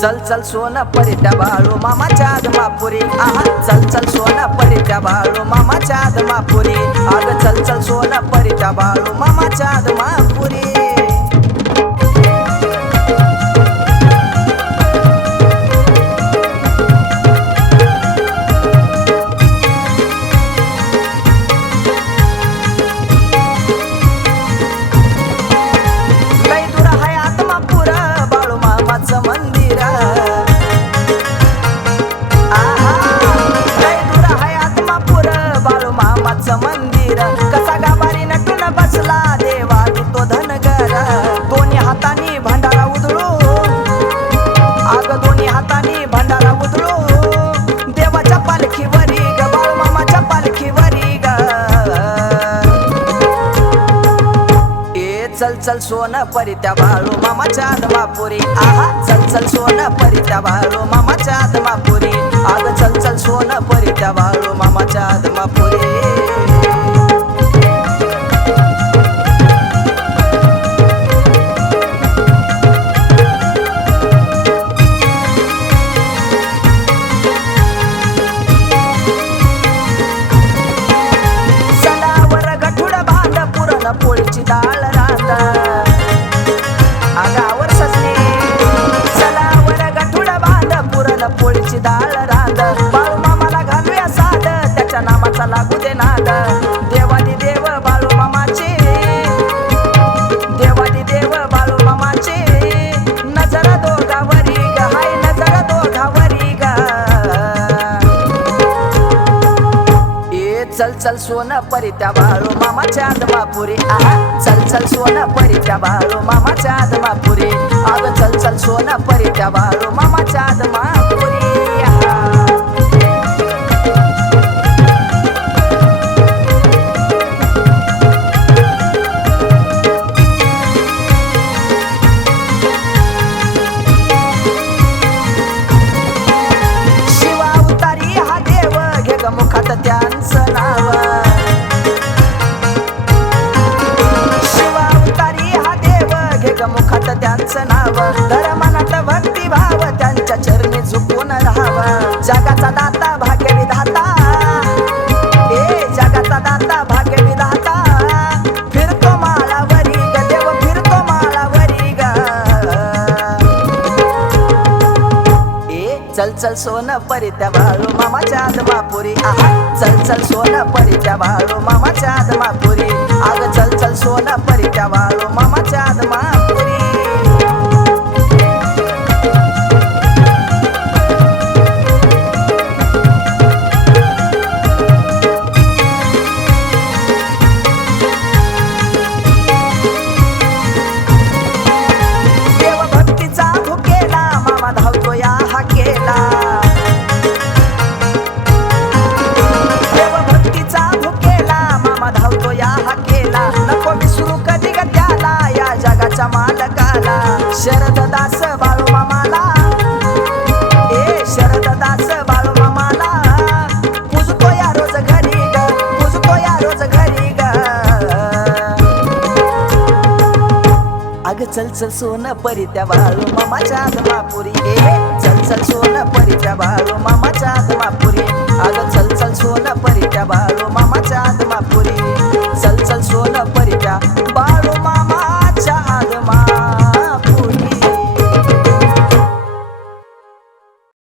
चल चल सोन परित्या बाळू मामाच्या आदमापुरी आहा चल चल सोन परित्या बाळू मामाच्या आदमापुरी आग चल चल सोन परित्या बाळू मामाच्या आदमापुरी चल चल सोन परित्या बाळू मामा चांद मापुरी आहा चल चल सोन परित्या बाळू मामा चांद मापुरी आग चल चल सोन परी त्याच्या नामाचा लागू दे नाद. देवादी देव बाळू मामाचे. देवादी देव बाळू मामाचे. नजर दोघावरी ग हाय नजर दोघावरी ग. ए चल चल सोन परी त्या बाळू मामाच्या आदमापुरी. आहा चल चल सोन परी त्या बाळू मामाच्या आदमापुरी. आग चल चल सोन परी त्या बाळू मामाच्या आदमा मुखात त्यांचं नाव. तर मनात भक्ती भाव त्यांच्या चरणी झुकून राहावा. जगाचा दाता भाग्य विधाता. ए जगाचा दाता भाग्य विधाता. फिरतो माळावरी ग देव फिरतो माळावरी ग. ए चल चल सोन परित्या बाळू मामाच्या आदमापुरी. आहा चल चल सोन परित्या बाळू मामाच्या आदमापुरी. मालकाला बाळू मामाला. ए शरद बाळू मामाला. पूजतो या रोज घरी ग पूजतो या रोज घरी ग. अग चल चल सोन परी त्या बाळू मामाच्या मापुरी ए चल चल सोन परी त्या बाळू मामा